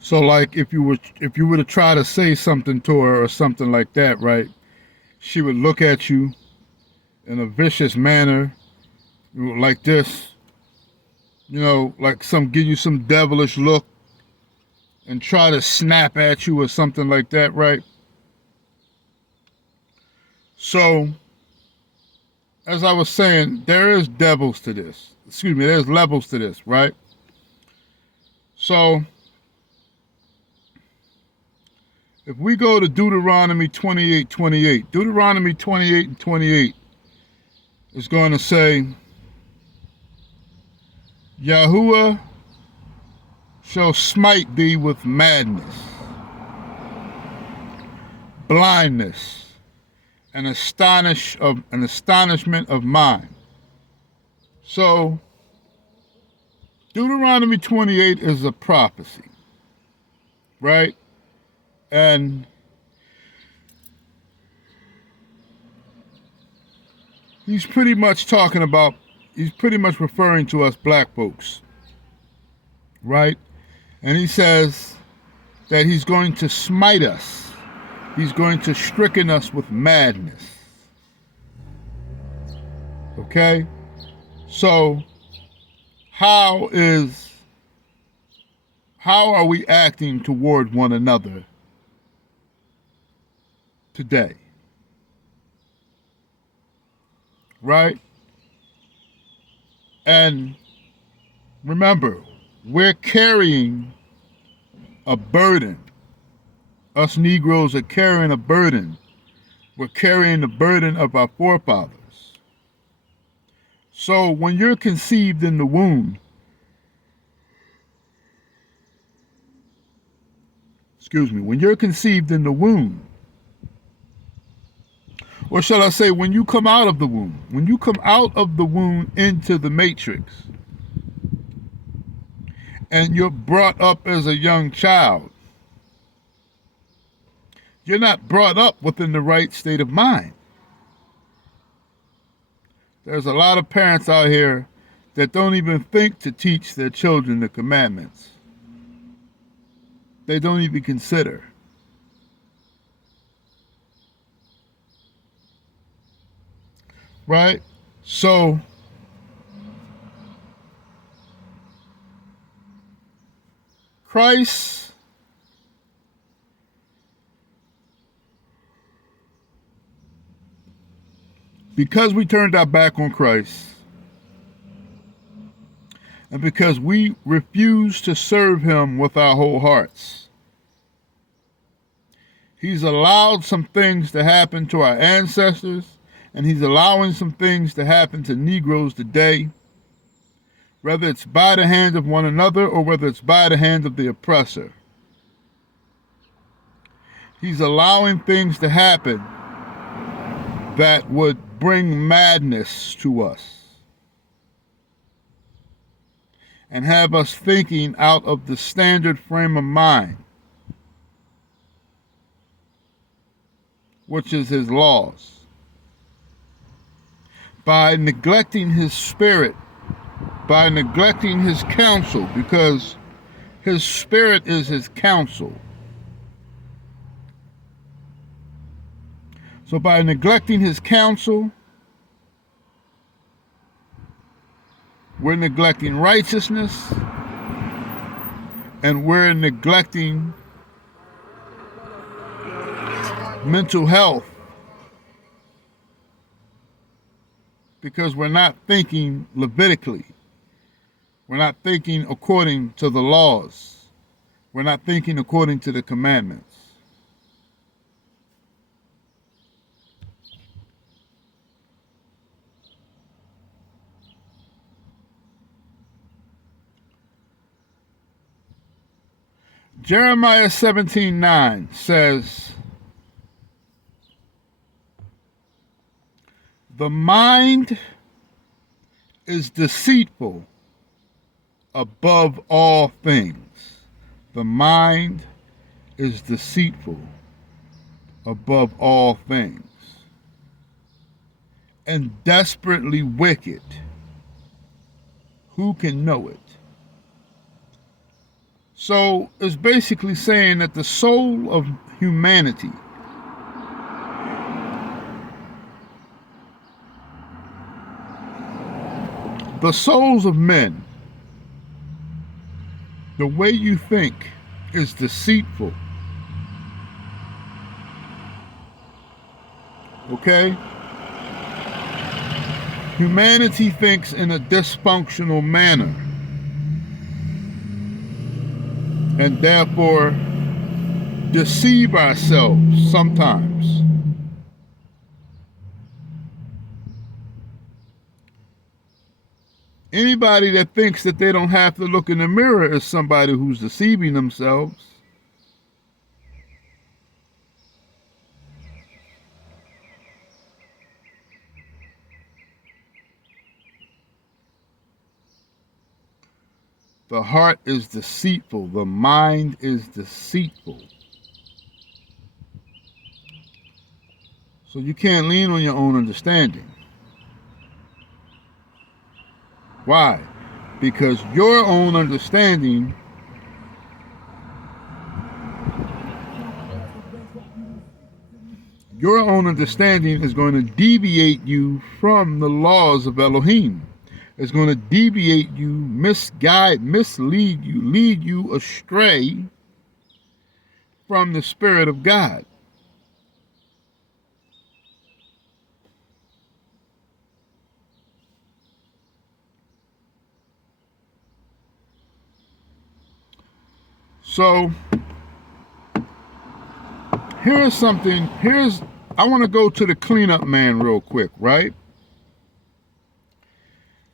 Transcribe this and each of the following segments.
So like if you were to try to say something to her or something like that, right? She would look at you in a vicious manner, like this, like give you some devilish look and try to snap at you or something like that, right? So, as I was saying, there is devils to this. Excuse me, there's levels to this, right? So, if we go to Deuteronomy 28:28, Deuteronomy 28:28 is going to say, Yahuwah shall smite thee with madness, blindness, and an astonishment of mind. So Deuteronomy 28 is a prophecy, right? And he's pretty much referring to us black folks, right? And he says that he's going to smite us. He's going to stricken us with madness. Okay? So how are we acting toward one another today? Right? And remember, we're carrying a burden. Us Negroes are carrying a burden. We're carrying the burden of our forefathers. So when you're conceived in the womb, when you're conceived in the womb, or shall I say, when you come out of the womb into the matrix, and you're brought up as a young child, you're not brought up within the right state of mind. There's a lot of parents out here that don't even think to teach their children the commandments. They don't even consider. Right? So, Christ because we turned our back on Christ, and because we refuse to serve him with our whole hearts, he's allowed some things to happen to our ancestors, and he's allowing some things to happen to Negroes today, whether it's by the hand of one another or whether it's by the hand of the oppressor. He's allowing things to happen that would bring madness to us and have us thinking out of the standard frame of mind, which is his laws. By neglecting his spirit, by neglecting his counsel, because his spirit is his counsel. So by neglecting his counsel, we're neglecting righteousness, and we're neglecting mental health, because we're not thinking Levitically. We're not thinking according to the laws. We're not thinking according to the commandments. Jeremiah 17:9 says, "The mind is deceitful above all things." The mind is deceitful above all things and desperately wicked. Who can know it? So it's basically saying that the soul of humanity, the souls of men, the way you think is deceitful. Okay? Humanity thinks in a dysfunctional manner, and therefore deceive ourselves sometimes. Anybody that thinks that they don't have to look in the mirror is somebody who's deceiving themselves. The heart is deceitful. The mind is deceitful. So you can't lean on your own understanding. Why? Because your own understanding is going to deviate you from the laws of Elohim. It's going to deviate you, mislead you, lead you astray from the Spirit of God. So I want to go to the cleanup man real quick, right?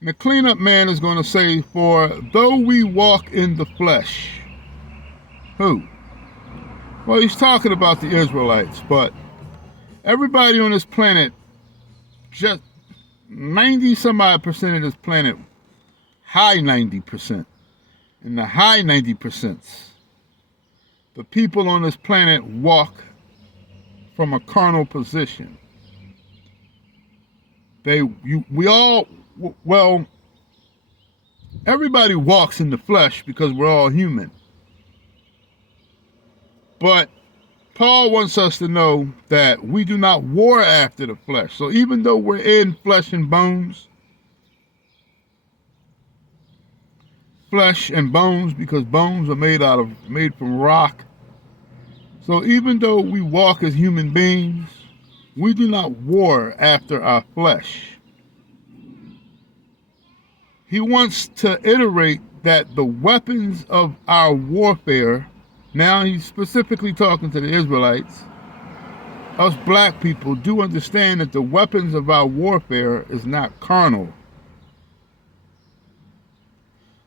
And the cleanup man is going to say, for though we walk in the flesh. Who? Well, he's talking about the Israelites, but everybody on this planet, just 90 some odd percent of this planet, high 90%, in the high 90%, the people on this planet walk from a carnal position. Everybody walks in the flesh because we're all human. But Paul wants us to know that we do not war after the flesh. So even though we're in flesh and bones, because bones are made from rock. So even though we walk as human beings, we do not war after our flesh. He wants to iterate that the weapons of our warfare, now he's specifically talking to the Israelites, us black people do understand that the weapons of our warfare is not carnal.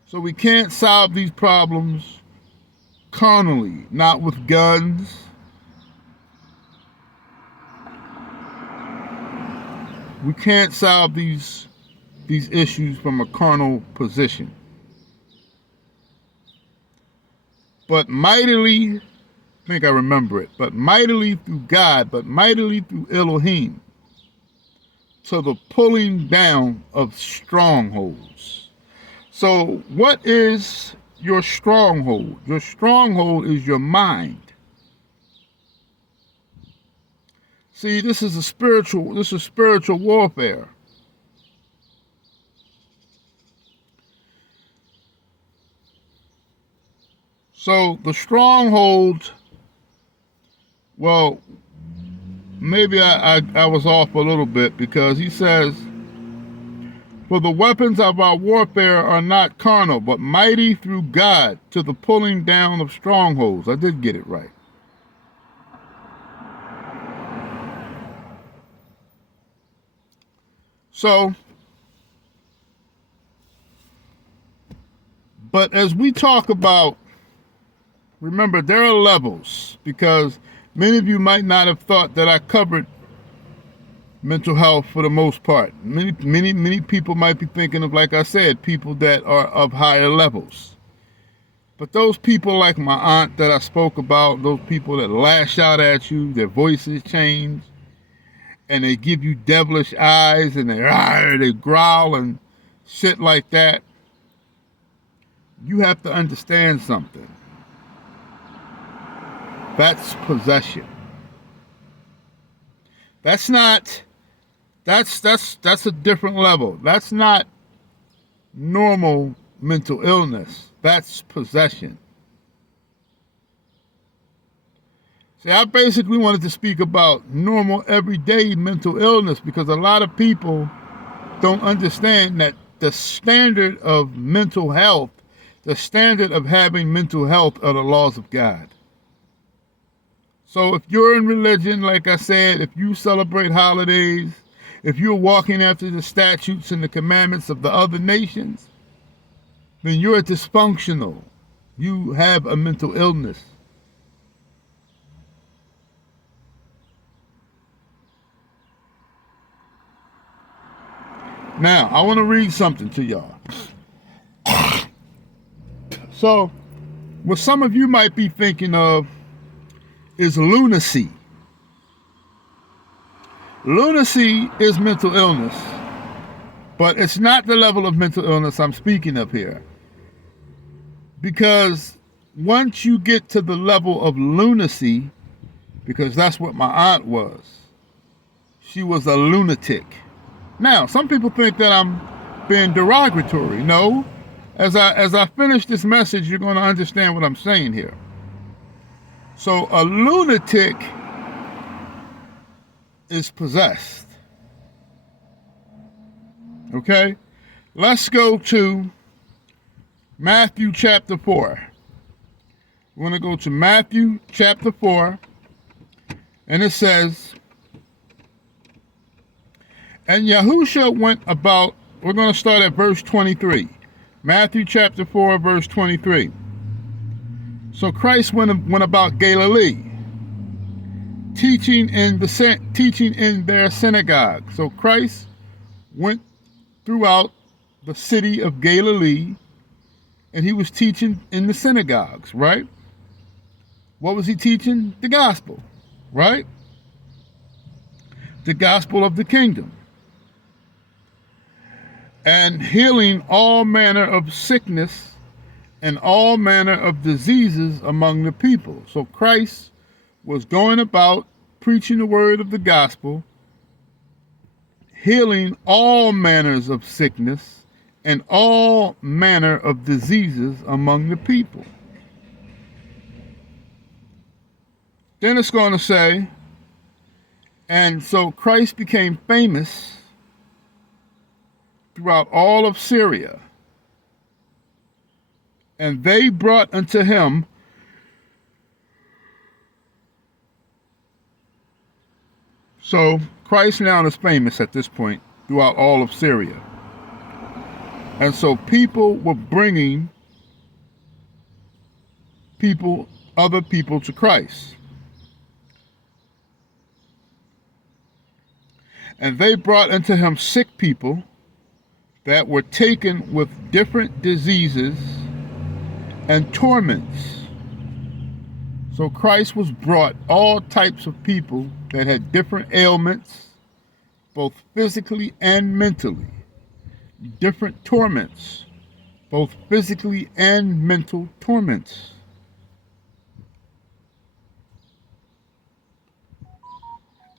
So we can't solve these problems carnally, not with guns. We can't solve these issues from a carnal position. But mightily, I think I remember it, but mightily through God, but mightily through Elohim, to the pulling down of strongholds. So what is your stronghold? Your stronghold is your mind. See, this is spiritual warfare. So the stronghold, well, maybe I was off a little bit, because he says, for the weapons of our warfare are not carnal, but mighty through God to the pulling down of strongholds. I did get it right. So, but as we talk about, remember, there are levels, because many of you might not have thought that I covered mental health for the most part. Many people might be thinking of, like I said, people that are of higher levels. But those people like my aunt that I spoke about, those people that lash out at you, their voices change, and they give you devilish eyes, and they growl and shit like that. You have to understand something. That's possession. That's not, that's a different level. That's not normal mental illness. That's possession. See, I basically wanted to speak about normal, everyday mental illness because a lot of people don't understand that the standard of mental health, the standard of having mental health are the laws of God. So if you're in religion, like I said, if you celebrate holidays, if you're walking after the statutes and the commandments of the other nations, then you're dysfunctional. You have a mental illness. Now, I want to read something to y'all. So, what some of you might be thinking of is lunacy. Lunacy is mental illness, but it's not the level of mental illness I'm speaking of here. Because once you get to the level of lunacy, because that's what my aunt was, she was a lunatic. Now, some people think that I'm being derogatory. No, as I finish this message, you're going to understand what I'm saying here. So a lunatic is possessed. Okay? Let's go to Matthew chapter 4. We're going to go to Matthew chapter 4, and it says, and Yahusha went about, we're going to start at verse 23. Matthew chapter 4, verse 23. So Christ went about Galilee, teaching in their synagogue. So Christ went throughout the city of Galilee, and he was teaching in the synagogues, right? What was he teaching? The gospel, right? The gospel of the kingdom. And healing all manner of sickness and all manner of diseases among the people. So Christ was going about preaching the word of the gospel, healing all manners of sickness and all manner of diseases among the people. Then it's going to say, and so Christ became famous throughout all of Syria, and they brought unto him so Christ now is famous at this point throughout all of Syria. And so people were bringing other people to Christ. And they brought unto him sick people that were taken with different diseases and torments. So Christ was brought all types of people that had different ailments, both physically and mentally, different torments, both physically and mental torments.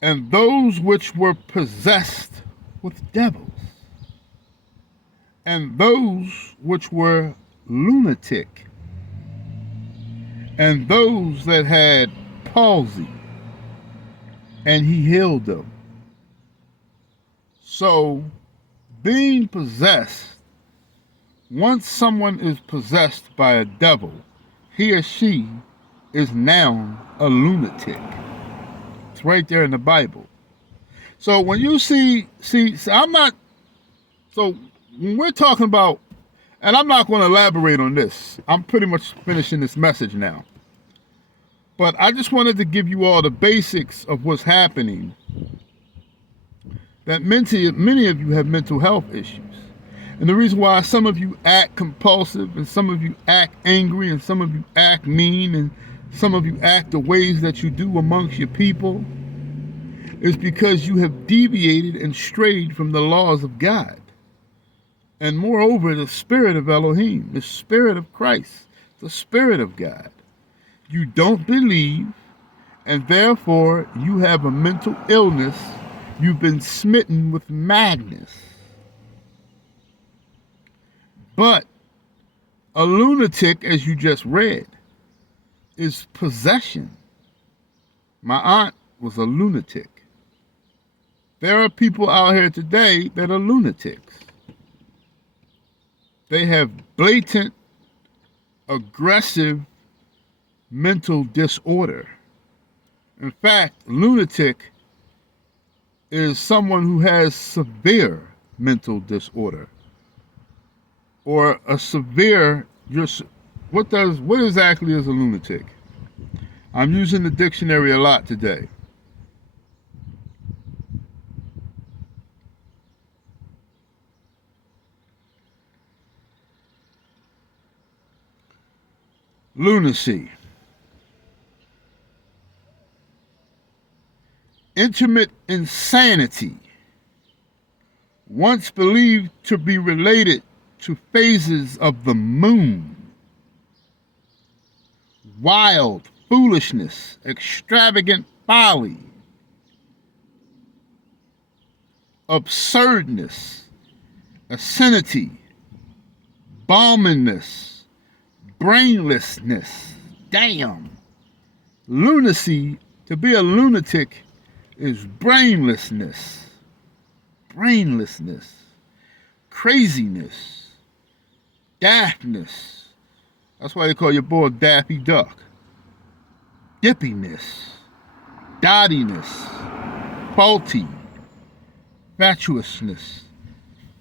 And those which were possessed with devils, and those which were lunatic, and those that had palsy, and he healed them. So, being possessed, once someone is possessed by a devil, he or she is now a lunatic. It's right there in the Bible. So when you see, I'm not, so when we're talking about, and I'm not going to elaborate on this. I'm pretty much finishing this message now. But I just wanted to give you all the basics of what's happening. That many of you have mental health issues. And the reason why some of you act compulsive, and some of you act angry, and some of you act mean, and some of you act the ways that you do amongst your people, is because you have deviated and strayed from the laws of God. And moreover, the spirit of Elohim, the spirit of Christ, the spirit of God. You don't believe And therefore, you have a mental illness. You've been smitten with madness. But a lunatic, as you just read, is possession. My aunt was a lunatic. There are people out here today that are lunatics. They have blatant, aggressive mental disorder. In fact, lunatic is someone who has severe mental disorder, or a severe. What exactly is a lunatic? I'm using the dictionary a lot today. Lunacy. Intimate insanity, once believed to be related to phases of the moon. Wild foolishness, extravagant folly, absurdness, obscenity, balminess, brainlessness. Damn. Lunacy, to be a lunatic, is brainlessness, craziness, daftness. That's why they call your boy Daffy Duck. Dippiness, dottiness, faulty, fatuousness,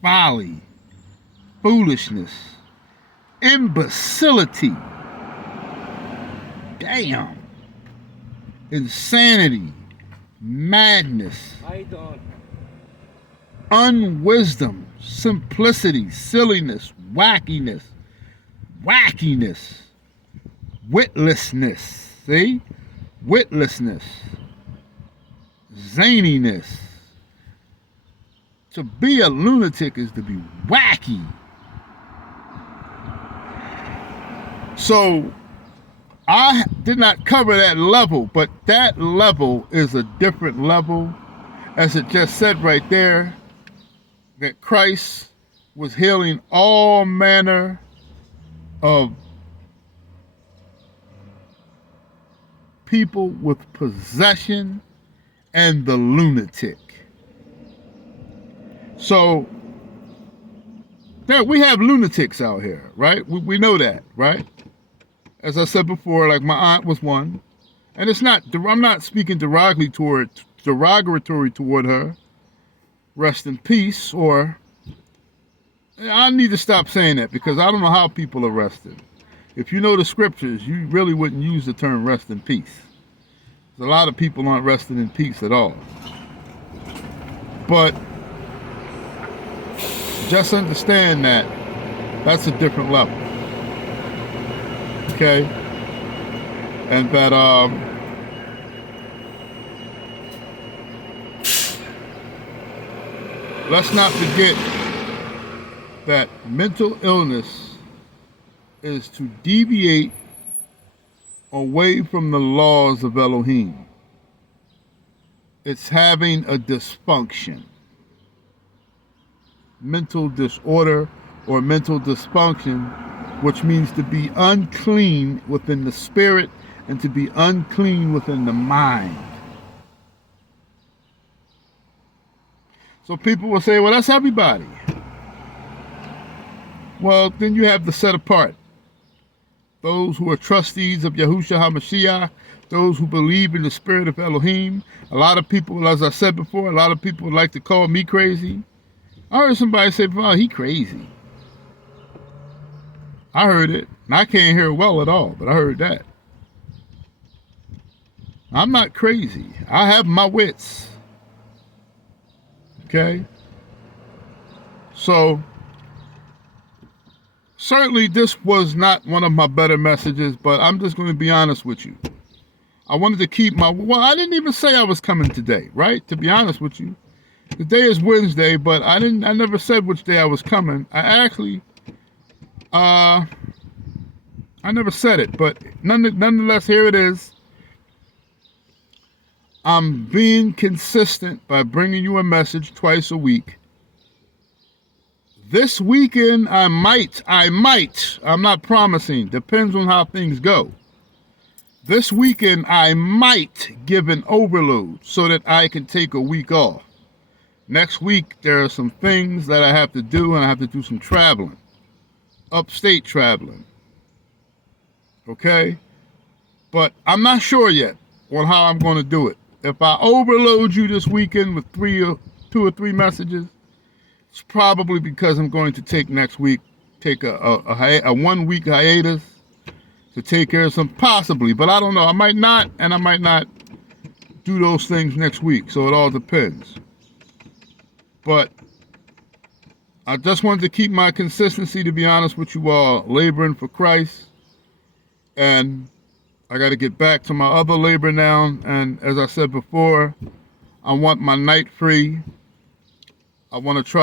folly, foolishness, imbecility. Damn. Insanity, madness, unwisdom, simplicity, silliness, wackiness, witlessness. See? Witlessness, zaniness. To be a lunatic is to be wacky. So I did not cover that level, but that level is a different level. As it just said right there, that Christ was healing all manner of people with possession and the lunatic. So there we have lunatics out here, right? We know that, right? As I said before, like my aunt was one, and I'm not speaking derogatory toward her. Rest in peace. Or I need to stop saying that, because I don't know how people are rested. If you know the scriptures, you really wouldn't use the term rest in peace. A lot of people aren't resting in peace at all. But just understand that that's a different level. Okay? And that let's not forget that mental illness is to deviate away from the laws of Elohim. It's having a dysfunction. Mental disorder or mental dysfunction, which means to be unclean within the spirit and to be unclean within the mind. So people will say, well, that's everybody. Well, then you have the set apart. Those who are trustees of Yahushua HaMashiach, those who believe in the spirit of Elohim. A lot of people, as I said before, a lot of people like to call me crazy. I heard somebody say, oh, he crazy. I heard it. And I can't hear well at all, but I heard that. I'm not crazy. I have my wits. Okay? So, certainly this was not one of my better messages, but I'm just going to be honest with you. I wanted to keep well, I didn't even say I was coming today, right? To be honest with you. Today is Wednesday, but I never said which day I was coming. I never said it, but nonetheless, here it is. I'm being consistent by bringing you a message twice a week. This weekend, I might, I'm not promising, depends on how things go. This weekend, I might give an overload so that I can take a week off. Next week, there are some things that I have to do, and I have to do some traveling, upstate traveling. Okay? But I'm not sure yet on how I'm going to do it. If I overload you this weekend with two or three messages, it's probably because I'm going to take next week, take a 1 week hiatus to take care of some, possibly, but I don't know. I might not, and I might not do those things next week. So it all depends. But I just wanted to keep my consistency, to be honest with you all, laboring for Christ. And I got to get back to my other labor now. And as I said before, I want my night free. I want to try